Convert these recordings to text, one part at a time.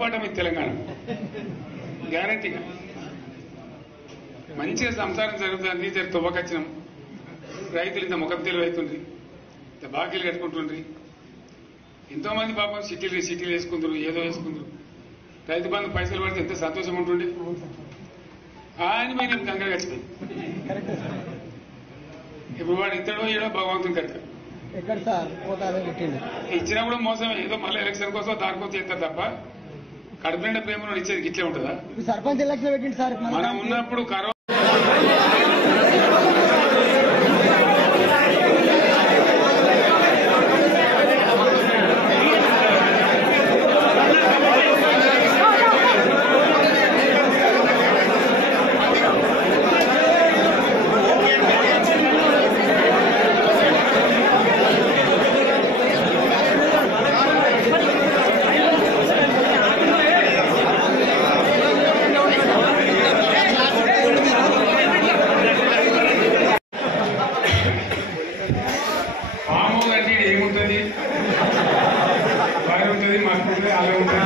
మీ తెలంగాణ గ్యారంటీగా మంచిగా సంసారం జరుగుతుంది. జర తువ్వకచ్చినాం. రైతులు ఇంత ముఖం తెలివైతుండ్రి, ఇంత బాకీలు కట్టుకుంటుండ్రి. ఎంతో మంది పాపం సిటీలు వేసుకుంటారు, ఏదో వేసుకుంటారు. రైతు బంధు పైసలు పడితే ఎంత సంతోషం ఉంటుండే. ఆయన మేము గంగలు గచ్చిపోయింది. ఇప్పుడు వాడు ఇద్దడో ఏడో భగవంతుని కనుక ఇచ్చినా కూడా మోసమే. ఏదో మళ్ళీ ఎలక్షన్ కోసం దానికోసం చేస్తారు తప్ప కడుపునిండా ప్రేమను ఇచ్చేది ఇట్లే ఉంటుందా? సర్పంచ్ ఎలక్షన్ పెట్టింది సార్. మనం ఉన్నప్పుడు కరోనా ఏముంటుంది, వారి ఉంటుంది, మాకు ఉంటుంది, అలా ఉంటుంది.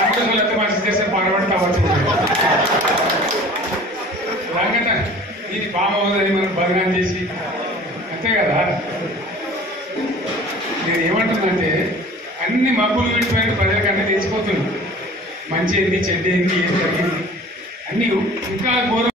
ఆంధ్రప్రదేశ్లో మనిషి చేస్తే పాల్పడి కావచ్చు. రంగట దీన్ని పాము అవుతుందని మనం బదనాం చేసి అంతే కదా. నేను ఏమంటుందంటే అన్ని మబ్బులు విడిపోయిన ప్రజలకన్నా తెలిసిపోతుంది. మంచి ఏంది, చెడ్డ ఏంది, ఏం జరిగింది అన్ని ఇంకా ఘోరం.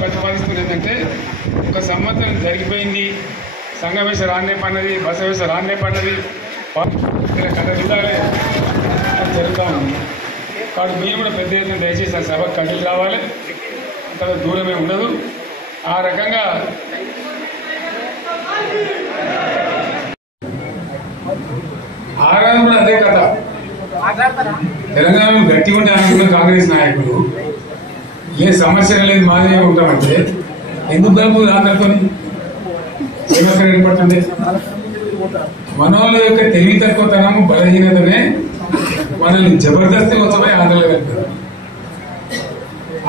ప్రతిపాదిస్తున్నదంటే ఒక సంవత్సరం జరిగిపోయింది. సంగమేశ రాన్నే పన్నది, బసవేశ రాన్నే పన్నది. కథ చూడాలి జరుగుతూ ఉంది. కాబట్టి మీరు కూడా పెద్ద ఎత్తున దయచేసి ఆ సభకు కదిలి రావాలి. అంత దూరమే ఉండదు. ఆ రకంగా ఆరాధన కూడా అదే కథ. తెలంగాణలో గట్టిగా ఉంటే అనుకున్న కాంగ్రెస్ నాయకులు ఏ సమస్య లేదు మాదిరిగా ఉంటామంటే ఎందుకు గలుపు ఆంధ్రతో ఏమక్కడ ఏర్పడుతుంది? మనోళ్ళ యొక్క తెలివి తక్కువతనము, బలహీనతనే మనల్ని జబర్దస్తి వచ్చపోయి ఆంధ్రలో వెళ్తారు.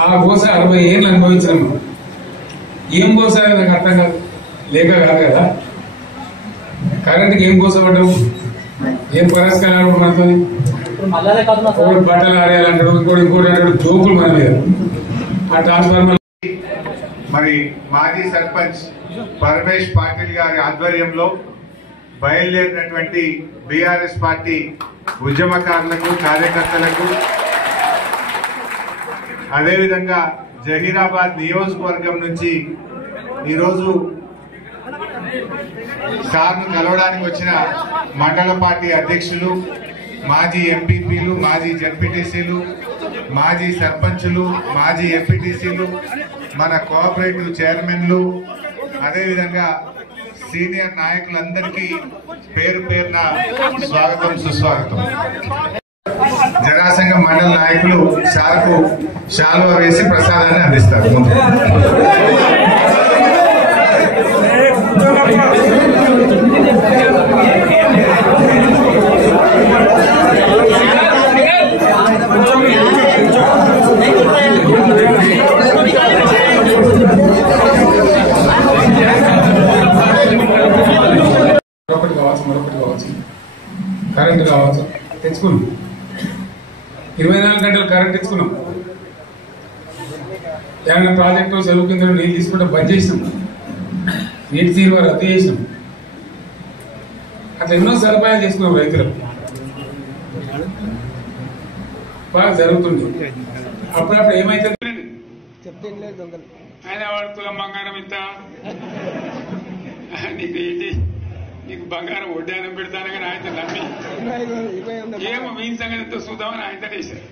ఆ గోస 60 ఏళ్ళు అనుభవించినాము. ఏం గోస నాకు అర్థం కాదు. లేక కాదు కదా. కరెంట్కి ఏం గోస పడ్డావు, ఏం పురస్కారాలు మనతో. ఒకటి బట్టలు ఆడేయాలంటాడు, ఇంకోటి అంటాడు. జోకులు మన మీద. ఆ ట్రాన్స్ఫార్మర్ మరి మాజీ సర్పంచ్ పరమేష్ పాటిల్ గారి ఆధ్వర్యంలో బయలుదేరినటువంటి బీఆర్ఎస్ పార్టీ ఉద్యమకారులకు, కార్యకర్తలకు, అదేవిధంగా జహీరాబాద్ నియోజకవర్గం నుంచి ఈరోజు సార్ను కలవడానికి వచ్చిన మండల పార్టీ అధ్యక్షులు, మాజీ ఎంపీపీలు, మాజీ జడ్పీటీసీలు, మాజీ సర్పంచులు, మాజీ ఎంపీటీసీలు, మన కోఆపరేటివ్ చైర్మన్లు, అదేవిధంగా సీనియర్ నాయకులందరికీ పేరు పేరున స్వాగతం, సుస్వాగతం. జనసంఘ మండల నాయకులు సార్కు శాలువా వేసి ప్రసాదాన్ని అందిస్తారు. మరొకటి కావచ్చు, కరెంటు కావచ్చు, తెచ్చుకున్నాం. 24 గంటలు కరెంట్ తెచ్చుకున్నాం. ఏమైనా ప్రాజెక్టు చెరువు కింద నీళ్ళు తీసుకుంటే బంద్ చేసినాం. నీటి తీరువ రద్దు చేసినాం. అట్లా ఎన్నో సదుపాయాలు చేసుకున్నాం. రైతులకు బాగా జరుగుతుంది. అప్పుడప్పుడు ఏమైతుంది ఆయన వాడు తులం బంగారం ఇంత నీకు ఏంటి నీకు బంగారం వడ్డానం పెడతానని ఆయన నమ్మి ఏమో మీ సంగతితో చూద్దామని ఆయన వేశారు.